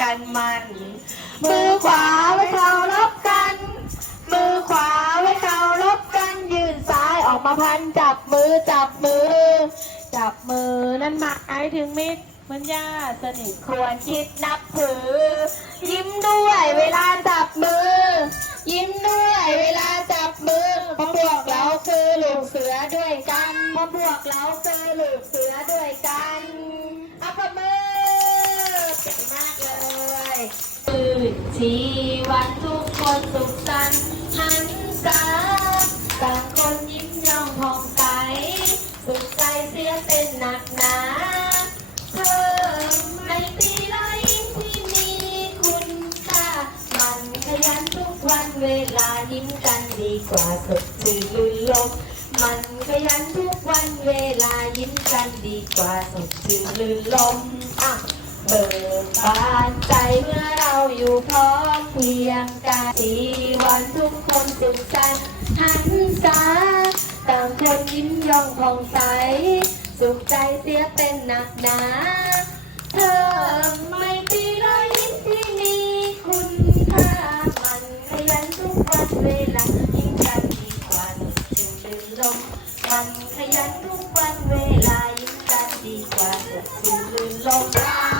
กันมัน มือขวาไว้เคารพกัน มือขวาไว้เคารพกันยืนซ้ายออกมาพันจับมือจับมือ จับมือนั่นหมายถึงมิตรเหมือนญาติสนิทควรคิดนับถือ ยิ้มด้วยเวลาจับมือ ยิ้มด้วยเวลาจับมือเพราะพวกเราคือลูกเสือด้วยกันเพราะพวกเราคือลูกเสือด้วยกันีวันทุกคนสุขสันต์หันษาต่างคนยิ้มย่องผ่องใส สุขใจเสียเป็นหนักหนาเพิ่มในตีรอยยิ้มที่มีคุณค่า มันขยันทุกวันเวลายิ้มกันดีกว่าสดชื่นลุยลมมันขยันทุกวันเวลายิ้มกันดีกว่าสดชื่นลื่นลมอะเบิกบานใจเมื่อ อยู่พร้อมเพียงกันสีวันทุกคนสุขสันต์หันษาต่างคนยิ้มย่องผ่องใส สุขใจเสียเป็นหนักหนา เธอไม่ตีรอยยิ้มที่มีคุณค่ามันเรีนทุกวันเวลายิ่งกันที่าหนถึงดึงลมมันขยันทุกวันเวลายิ่งกันดีกว่ากิดคุณลืมลม